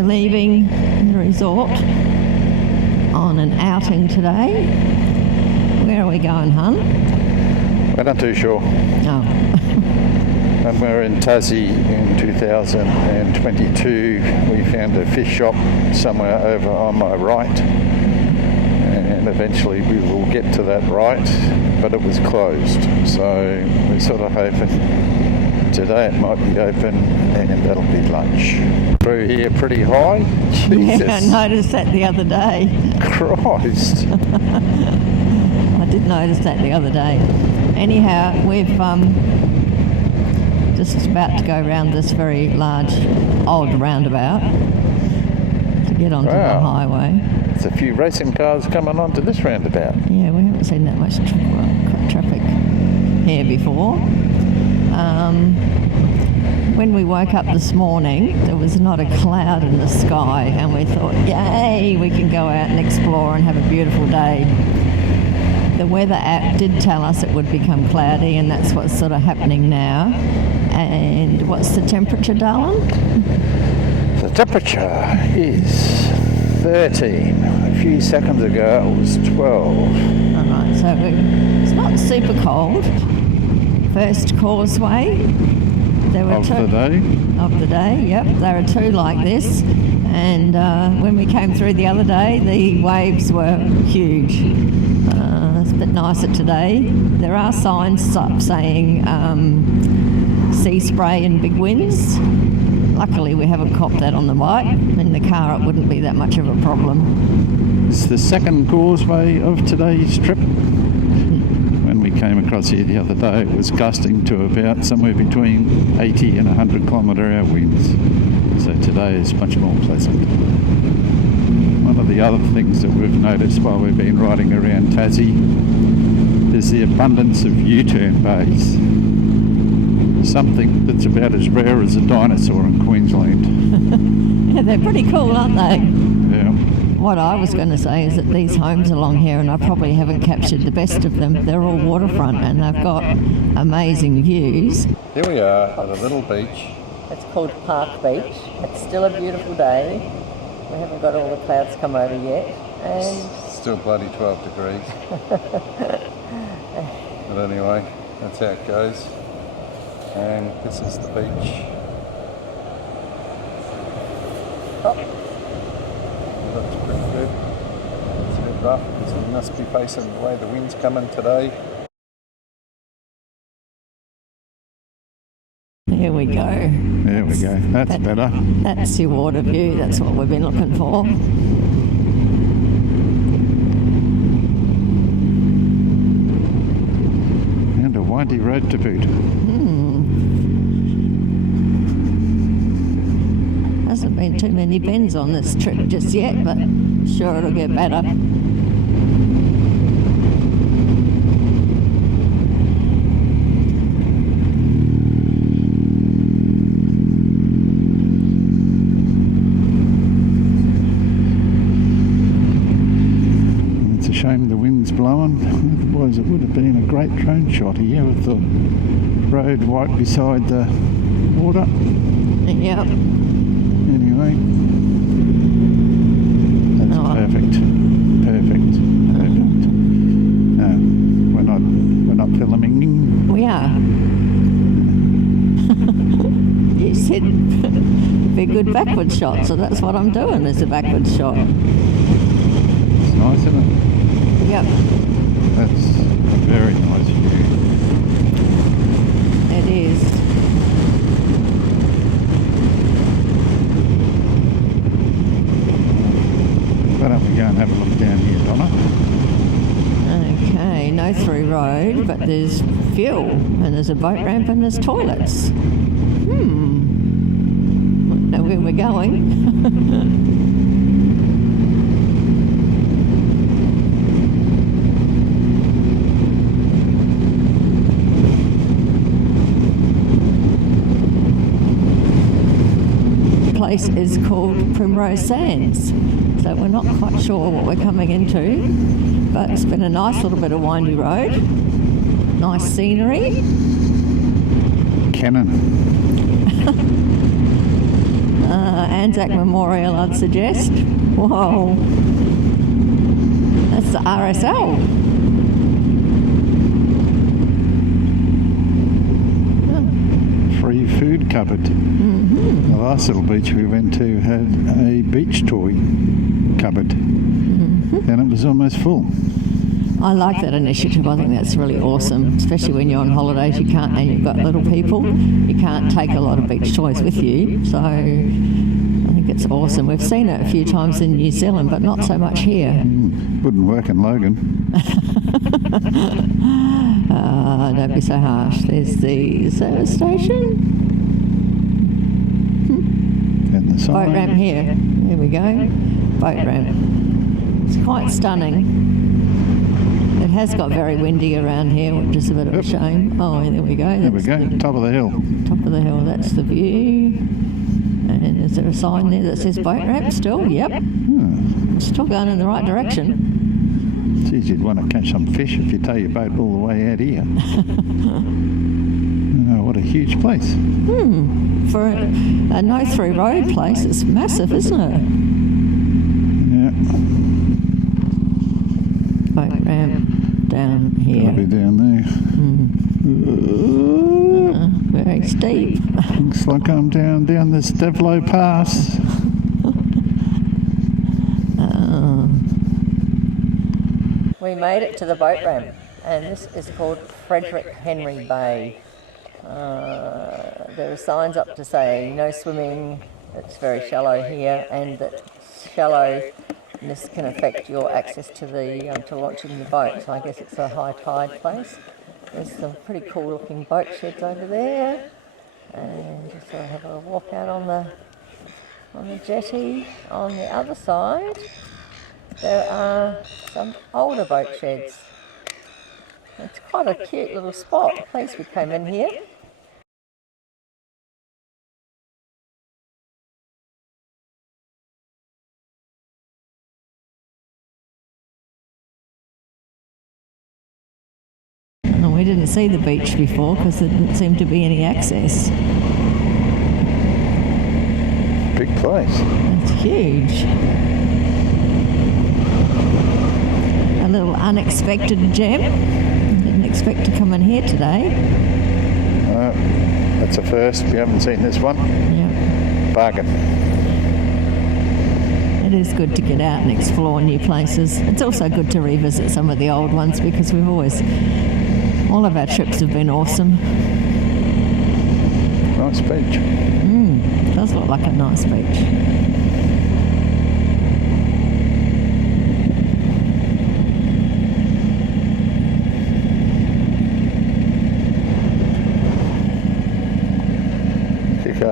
We're leaving the resort on an outing today. Where are we going, hun? We're not too sure. Oh. And we're in Tassie in 2022. We found a fish shop somewhere over on my right. And eventually we will get to that right, but it was closed. So we're sort of hoping today it might be open and that'll be lunch. Through here pretty high. Jesus. Yeah, I noticed that the other day. Christ. I did notice that the other day. Anyhow, we've just about to go around this very large old roundabout to get onto the highway. There's a few racing cars coming onto this roundabout. Yeah, we haven't seen that much traffic here before. When we woke up this morning, there was not a cloud in the sky, and we thought, yay, we can go out and explore and have a beautiful day. The weather app did tell us it would become cloudy, and that's what's sort of happening now. And what's the temperature, darling? The temperature is 13. A few seconds ago it was 12. Alright, so it's not super cold. First causeway. There were Of two. the day? Of the day, yep. There are two like this. And when we came through the other day, the waves were huge. It's a bit nicer today. There are signs up saying sea spray and big winds. Luckily we haven't copped that on the bike. In the car it wouldn't be that much of a problem. It's the second causeway of today's trip. When we came across here the other day, it was gusting to about somewhere between 80 and 100 km/h winds. So today is much more pleasant. One of the other things that we've noticed while we've been riding around Tassie is the abundance of U-turn bays. Something that's about as rare as a dinosaur in Queensland. Yeah, they're pretty cool, aren't they? Yeah. What I was going to say is that these homes along here, and I probably haven't captured the best of them, they're all waterfront and they've got amazing views. Here we are at a little beach. It's called Park Beach. It's still a beautiful day. We haven't got all the clouds come over yet. And Still bloody 12 degrees. But anyway, that's how it goes. And this is the beach. oh, Looks pretty good. It's a bit rough because we must be facing the way the wind's coming today. here we go. There we go. That's better. That's your water view. That's what we've been looking for. And a windy road to boot. Hasn't been too many bends on this trip just yet, but sure it'll get better. It's a shame the wind's blowing, otherwise it would have been a great drone shot here with the road right beside the water. Yep. Anyway, that's perfect. No, we're not filming. We are. You said be a good backward shot, so that's what I'm doing, is a backward shot. It's nice, isn't it? Yep. That's a very nice view. It is. Why don't we go and have a look down here, Donna? Okay, no through road, but there's fuel, and there's a boat ramp, and there's toilets. Know where we're going. The place is called Primrose Sands, so we're not quite sure what we're coming into, but it's been a nice little bit of windy road, nice scenery. Cannon. Anzac Memorial, I'd suggest. Whoa. That's the RSL. Free food cupboard. The last little beach we went to had a beach toy cupboard, and it was almost full. I like that initiative. I think that's really awesome, especially when you're on holidays. You can't, and you've got little people. You can't take a lot of beach toys with you. So I think it's awesome. We've seen it a few times in New Zealand, but not so much here. Wouldn't work in Logan. Don't be so harsh. There's the service station. And the sign. Boat ramp here. Here we go. Boat ramp. It's quite stunning. It has got very windy around here, which is a bit of a shame. Oh, there we go. There we go. Top of the hill. Top of the hill. That's the view. And is there a sign there that says boat ramp still? Yep. Still going in the right direction. Geez, you'd want to catch some fish if you tow your boat all the way out here. Oh, what a huge place. For a no-through road place, it's massive, isn't it? Yeah. Boat ramp down here. It'll be down there. Very steep. Looks like I'm down this Devlo Pass. We made it to the boat ramp, and this is called Frederick Henry Bay. There are signs up to say no swimming, it's very shallow here, and that shallowness can affect your access to the to launching the boat. So I guess it's a high tide place. There's some pretty cool looking boat sheds over there, and just have a walk out on the jetty. On the other side, there are some older boat sheds. It's quite a cute little spot, the place we came in here. And we didn't see the beach before because there didn't seem to be any access. Big place. It's huge. A little unexpected gem. Didn't expect to come in here today. That's a first. We haven't seen this one. Yeah. Bargain. It is good to get out and explore new places. It's also good to revisit some of the old ones because all of our trips have been awesome. Nice beach. It does look like a nice beach.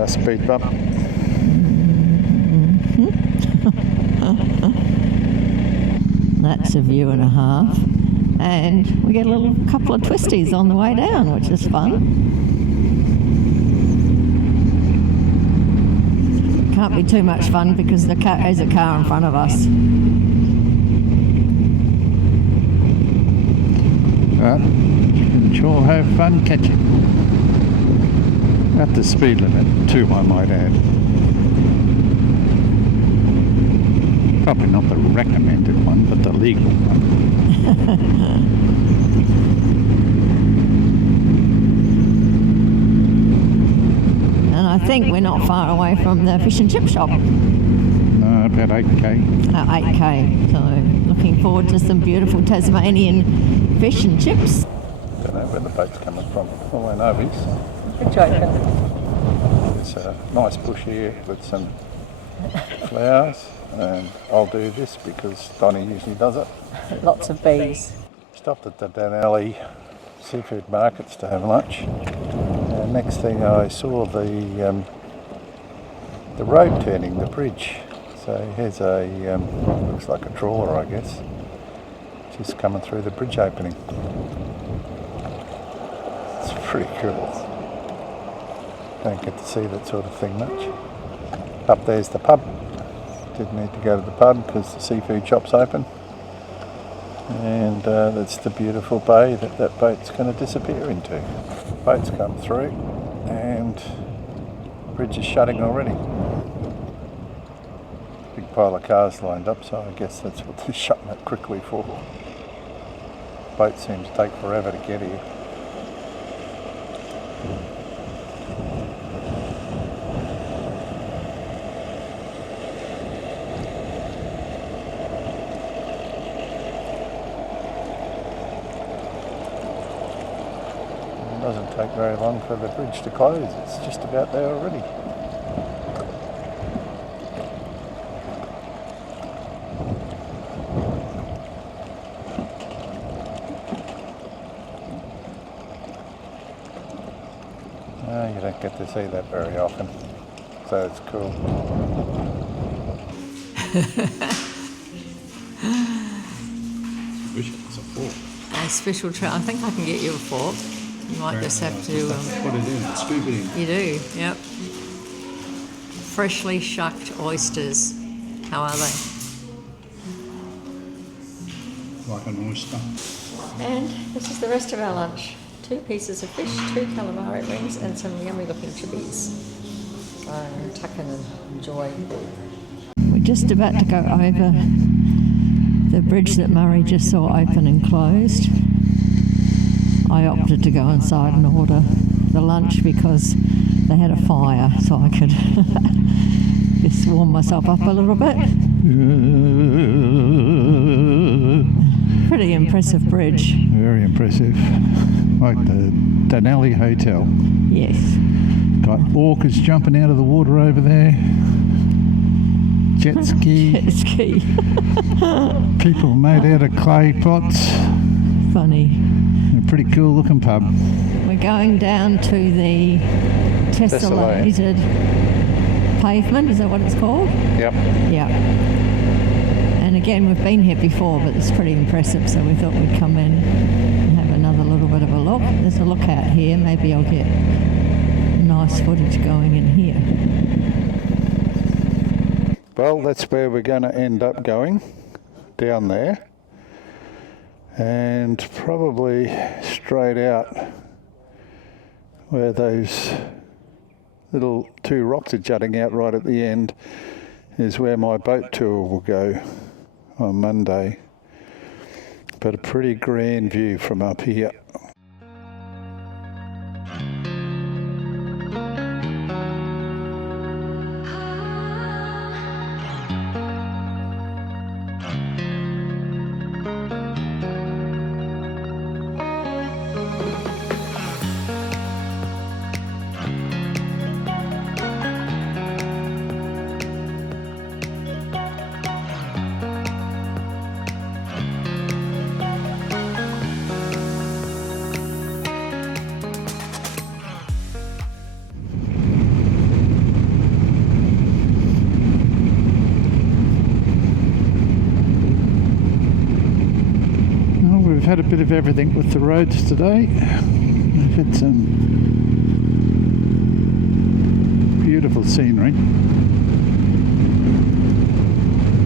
Speed bump. That's a view and a half, and we get a couple of twisties on the way down, which is fun. Can't be too much fun because there's a car in front of us. Can sure have fun catching. At the speed limit too, I might add. Probably not the recommended one, but the legal one. And I think we're not far away from the fish and chip shop. No, about 8k. 8k, so looking forward to some beautiful Tasmanian fish and chips. Don't know where the boat's coming from. All I know is Good joking. there's a nice bush here with some flowers, and I'll do this because Donnie usually does it. Lots of bees. Stopped at the Dunalley seafood markets to have lunch. And next thing I saw the road turning, the bridge. So here's a looks like a trawler, I guess, just coming through the bridge opening. It's pretty cool. Don't get to see that sort of thing much. Up there's the pub. Didn't need to go to the pub because the seafood shop's open. And that's the beautiful bay that boat's going to disappear into. Boats come through and the bridge is shutting already. pile of cars lined up, so I guess that's what they're shutting it quickly for. Boat seems to take forever to get here. It doesn't take very long for the bridge to close, it's just about there already. You don't get to see that very often, so it's cool. Wish it was a fork. A special treat. I think I can get you a fork. You might just have to... Put it in, scoop it in. You do, yep. Freshly shucked oysters. How are they? Like an oyster. And this is the rest of our lunch. 2 pieces of fish, 2 calamari rings and some yummy looking chippies. So tuck in and enjoy. We're just about to go over the bridge that Murray just saw open and closed. I opted to go inside and order the lunch because they had a fire, so I could just warm myself up a little bit. Pretty impressive bridge. Very impressive. Like the Dunalley Hotel. Yes. Got orcas jumping out of the water over there. Jet ski. Jet ski. People made out of clay pots. Funny. A pretty cool looking pub. We're going down to the Tessellated Pavement, is that what it's called? Yep. Yeah. And again, we've been here before, but it's pretty impressive, so we thought we'd come in and have another little bit of a look. There's a lookout here. Maybe I'll get nice footage going in here. Well, that's where we're going to end up going, down there. And probably straight out where those little 2 rocks are jutting out right at the end is where my boat tour will go on Monday. But a pretty grand view from up here. We've had a bit of everything with the roads today. We've had some beautiful scenery.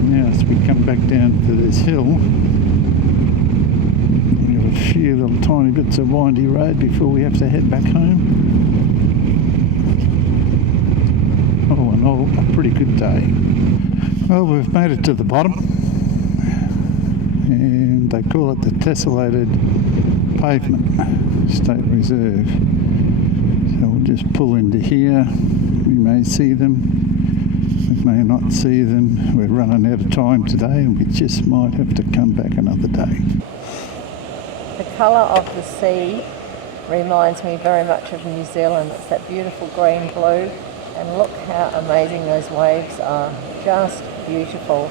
Now as we come back down to this hill, we have a few little tiny bits of windy road before we have to head back home. All in all, a pretty good day. Well, we've made it to the bottom. And they call it the Tessellated Pavement State Reserve. So we'll just pull into here. We may see them, we may not see them. We're running out of time today and we just might have to come back another day. The colour of the sea reminds me very much of New Zealand. It's that beautiful green blue, and look how amazing those waves are. Just beautiful.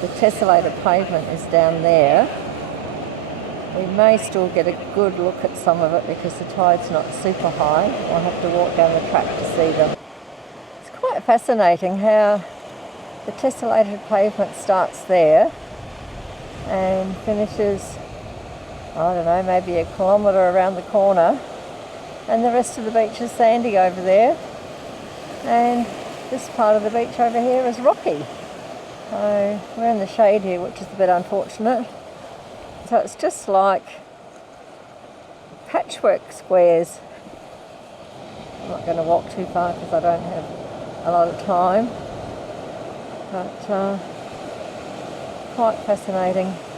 The Tessellated Pavement is down there. We may still get a good look at some of it because the tide's not super high. I'll have to walk down the track to see them. It's quite fascinating how the Tessellated Pavement starts there and finishes, I don't know, maybe a kilometre around the corner, and the rest of the beach is sandy over there, and this part of the beach over here is rocky. So we're in the shade here, which is a bit unfortunate. So it's just like patchwork squares. I'm not going to walk too far because I don't have a lot of time. But Quite fascinating.